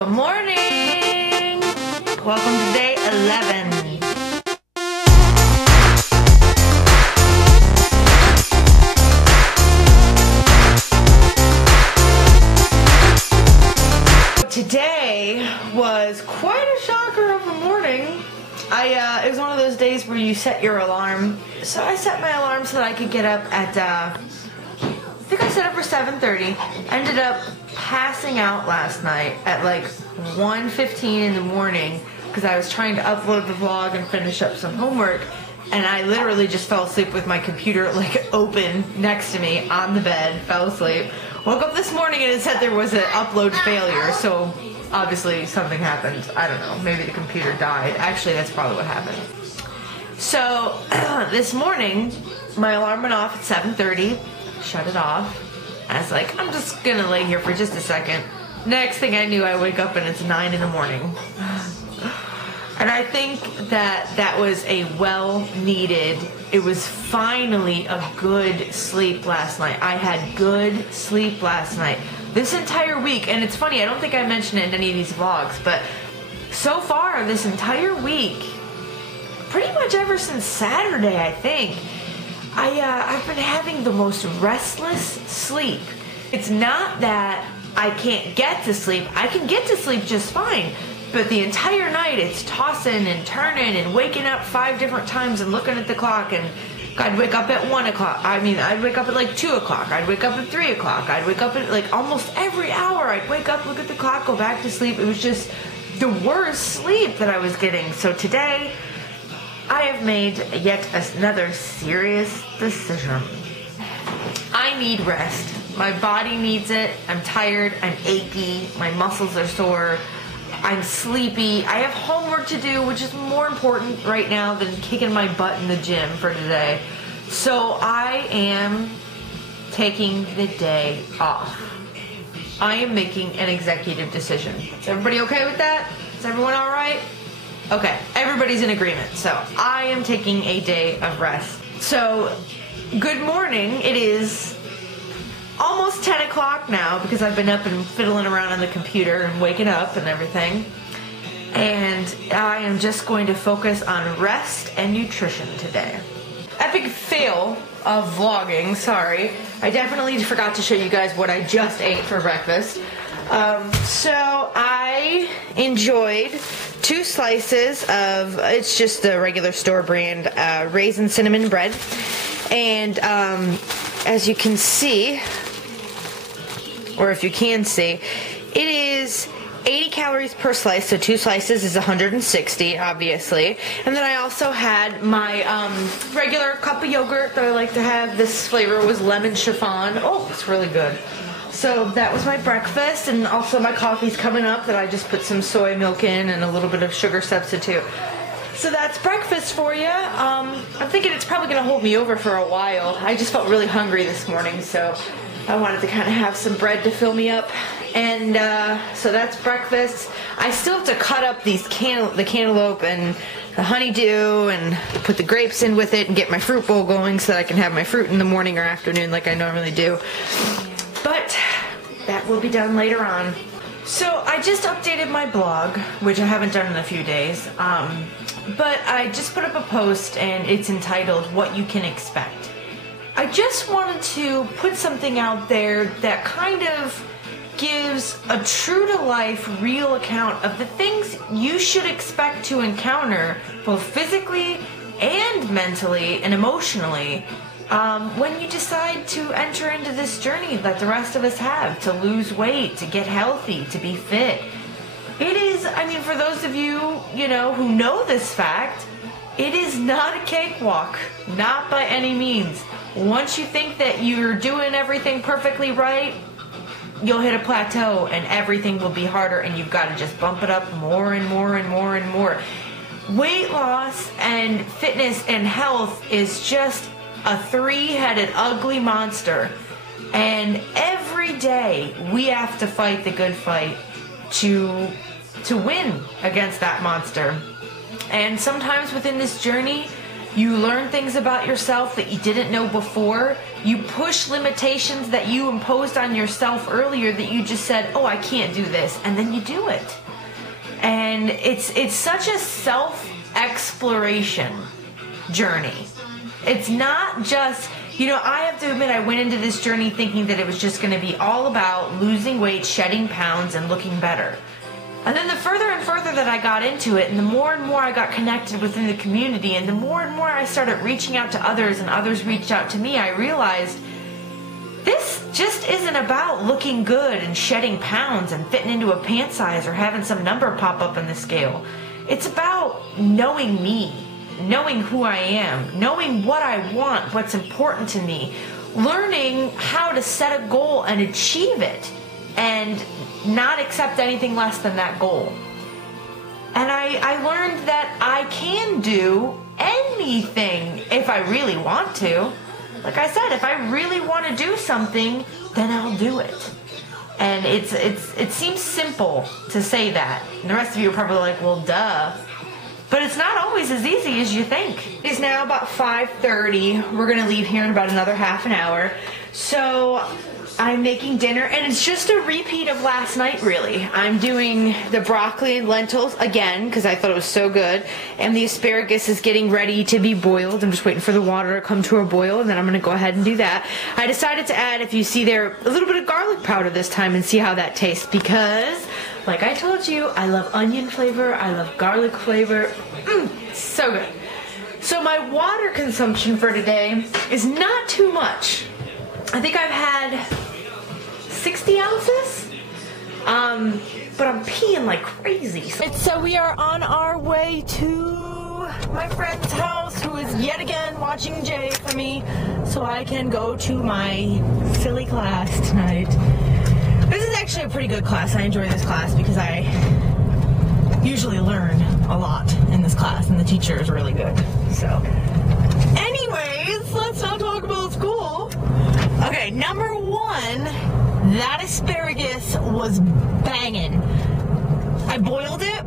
Good morning! Welcome to day 11. Today was quite a shocker of a morning. It was one of those days where you set your alarm. So I set my alarm so that I could get up at, I think I set up for 7:30. Ended up passing out last night at like 1:15 in the morning because I was trying to upload the vlog and finish up some homework, and I literally just fell asleep with my computer like open next to me on the bed, fell asleep. Woke up this morning and it said there was an upload failure, so obviously something happened. I don't know, maybe the computer died. Actually, that's probably what happened. So this morning my alarm went off at 7:30. Shut it off. I was like, I'm just gonna lay here for just a second. Next thing I knew, I wake up and it's 9 in the morning. And I think that was a well-needed, it was finally a good sleep last night. I had good sleep last night. This entire week, and it's funny, I don't think I mentioned it in any of these vlogs, but so far this entire week, pretty much ever since Saturday, I think, I've been having the most restless sleep. It's not that I can't get to sleep. I can get to sleep just fine. But the entire night it's tossing and turning and waking up 5 different times and looking at the clock, and I'd wake up at 1 o'clock. I'd wake up at like 2 o'clock. I'd wake up at 3 o'clock. I'd wake up at like almost every hour. I'd wake up, look at the clock, go back to sleep. It was just the worst sleep that I was getting. So today, I have made yet another serious decision. I need rest. My body needs it. I'm tired. I'm achy. My muscles are sore. I'm sleepy. I have homework to do, which is more important right now than kicking my butt in the gym for today. So I am taking the day off. I am making an executive decision. Is everybody okay with that? Is everyone all right? Okay, everybody's in agreement. So I am taking a day of rest. So good morning. It is almost 10 o'clock now because I've been up and fiddling around on the computer and waking up and everything. And I am just going to focus on rest and nutrition today. Epic fail of vlogging, sorry. I definitely forgot to show you guys what I just ate for breakfast. So I enjoyed 2 slices of, it's just the regular store brand raisin cinnamon bread. And as you can see, or if you can see, it is 80 calories per slice, so 2 slices is 160, obviously. And then I also had my regular cup of yogurt that I like to have. This flavor was lemon chiffon. Oh, it's really good. So that was my breakfast, and also my coffee's coming up that I just put some soy milk in and a little bit of sugar substitute. So that's breakfast for you. I'm thinking it's probably going to hold me over for a while. I just felt really hungry this morning, so I wanted to kind of have some bread to fill me up. And so that's breakfast. I still have to cut up these the cantaloupe and the honeydew and put the grapes in with it and get my fruit bowl going so that I can have my fruit in the morning or afternoon like I normally do. But that will be done later on. So I just updated my blog, which I haven't done in a few days. But I just put up a post and it's entitled What You Can Expect. I just wanted to put something out there that kind of gives a true-to-life, real account of the things you should expect to encounter, both physically and mentally and emotionally, when you decide to enter into this journey that the rest of us have, to lose weight, to get healthy, to be fit. It is, for those of you, who know this fact, it is not a cakewalk, not by any means. Once you think that you're doing everything perfectly right, you'll hit a plateau and everything will be harder, and you've got to just bump it up more and more and more and more. Weight loss and fitness and health is just a 3-headed ugly monster, and every day we have to fight the good fight to win against that monster. And sometimes within this journey You learn things about yourself that you didn't know before. You push limitations that you imposed on yourself earlier that you just said, oh, I can't do this. And then you do it. And it's such a self-exploration journey. It's not just, you know, I have to admit I went into this journey thinking that it was just going to be all about losing weight, shedding pounds, and looking better. And then the further and further that I got into it, and the more and more I got connected within the community, and the more and more I started reaching out to others, and others reached out to me, I realized this just isn't about looking good and shedding pounds and fitting into a pant size or having some number pop up on the scale. It's about knowing me, knowing who I am, knowing what I want, what's important to me, learning how to set a goal and achieve it, and not accept anything less than that goal. And I learned that I can do anything if I really want to. Like I said, if I really want to do something, then I'll do it. And it seems simple to say that. And the rest of you are probably like, well, duh. But it's not always as easy as you think. It's now about 5:30. We're going to leave here in about another half an hour. So I'm making dinner, and it's just a repeat of last night, really. I'm doing the broccoli and lentils again because I thought it was so good, and the asparagus is getting ready to be boiled. I'm just waiting for the water to come to a boil, and then I'm going to go ahead and do that. I decided to add, if you see there, a little bit of garlic powder this time and see how that tastes because, like I told you, I love onion flavor, I love garlic flavor. So good. So my water consumption for today is not too much. I think I've had 60 ounces, but I'm peeing like crazy. So we are on our way to my friend's house, who is yet again watching Jay for me, so I can go to my silly class tonight. This is actually a pretty good class. I enjoy this class because I usually learn a lot in this class, and the teacher is really good. So, anyways, let's not talk about school. Okay, number one, that asparagus was banging. I boiled it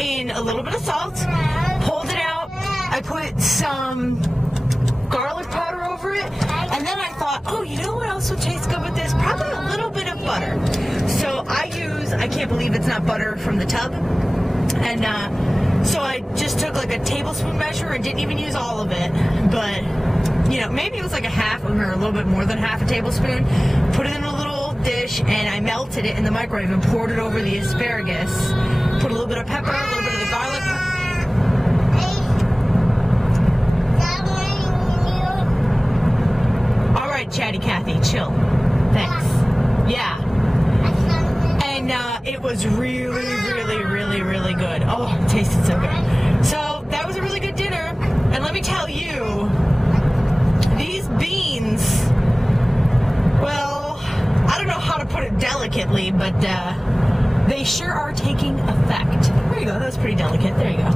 in a little bit of salt, pulled it out, I put some garlic powder over it, and then I thought, oh, you know what else would taste good with this? Probably a little bit of butter. So I can't believe it's not butter from the tub, and so I just took like a tablespoon measure and didn't even use all of it, but you know, maybe it was like a half or a little bit more than half a tablespoon. Put it in a little dish, and I melted it in the microwave and poured it over the asparagus. Put a little bit of pepper, a little bit of the garlic. All right, Chatty Cathy, chill. Thanks. Yeah. And it was really, really, really, really good. Oh, it tasted so good. So that was a really good dinner. And let me tell you, these beans, well, I don't know how to put it delicately, but they sure are taking effect. There you go. That was pretty delicate. There you go.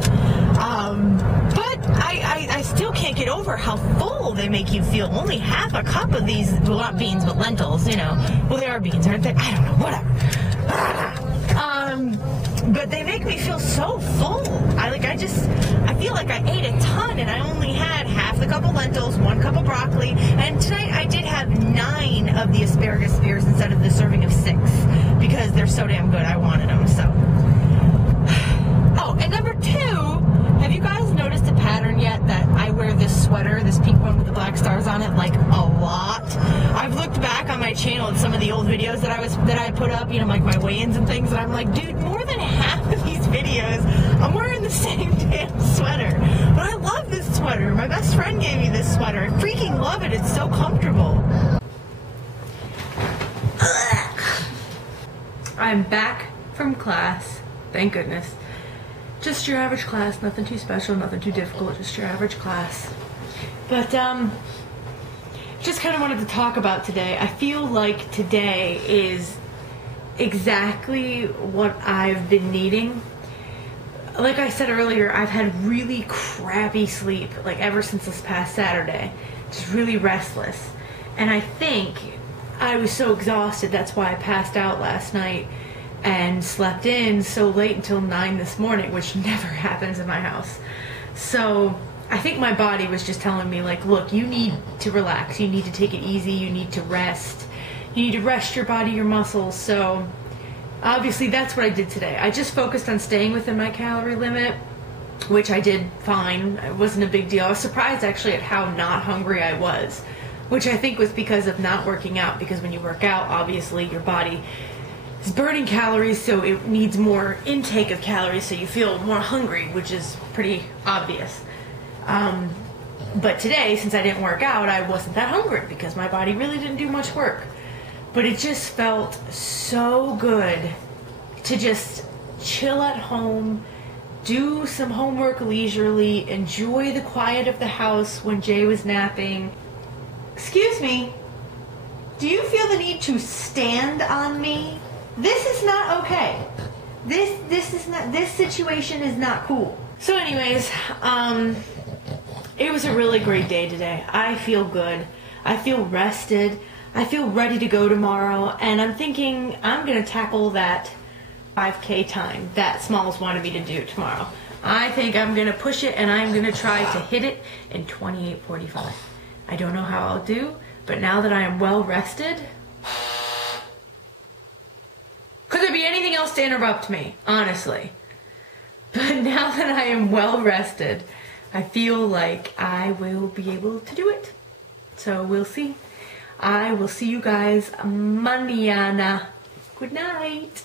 But I still can't get over how full they make you feel. Only half a cup of these, well, not beans, but lentils, you know. Well, they are beans, aren't they? I don't know. Whatever. But they make me feel so full. I feel like I ate a ton, and I only had half the cup of lentils, 1 cup of broccoli, and tonight I did have 9 of the asparagus spears instead of the serving of 6 because they're so damn good. I wanted them, so. Oh, and number 2, have you guys noticed a pattern yet that I wear this sweater, this pink one with the black stars on it, like a lot? I've looked back on my channel at some of the old videos that I put up, you know, like my weigh-ins and things, and I'm like, dude, more than half of these videos, I'm wearing the same damn sweater. But I love this sweater. My best friend gave me this sweater. I freaking love it. It's so comfortable. I'm back from class. Thank goodness. Just your average class. Nothing too special, nothing too difficult. Just your average class. But, just kind of wanted to talk about today. I feel like today is exactly what I've been needing. Like I said earlier, I've had really crappy sleep, like ever since this past Saturday. Just really restless. And I think I was so exhausted, that's why I passed out last night and slept in so late until 9 this morning, which never happens in my house. So I think my body was just telling me, like, look, you need to relax. You need to take it easy. You need to rest. You need to rest your body, your muscles. So obviously that's what I did today. I just focused on staying within my calorie limit, which I did fine. It wasn't a big deal. I was surprised actually at how not hungry I was, which I think was because of not working out, because when you work out, obviously your body is burning calories, so it needs more intake of calories, so you feel more hungry, which is pretty obvious. But today, since I didn't work out, I wasn't that hungry because my body really didn't do much work. But it just felt so good to just chill at home, do some homework leisurely, enjoy the quiet of the house when Jay was napping. Excuse me, do you feel the need to stand on me? This is not okay. This situation is not cool. So anyways, it was a really great day today. I feel good. I feel rested. I feel ready to go tomorrow, and I'm thinking I'm going to tackle that 5K time that Smalls wanted me to do tomorrow. I think I'm going to push it, and I'm going to try to hit it in 28:45. I don't know how I'll do, but now that I am well rested, could there be anything else to interrupt me, honestly? But now that I am well rested, I feel like I will be able to do it. So we'll see. I will see you guys mañana. Good night.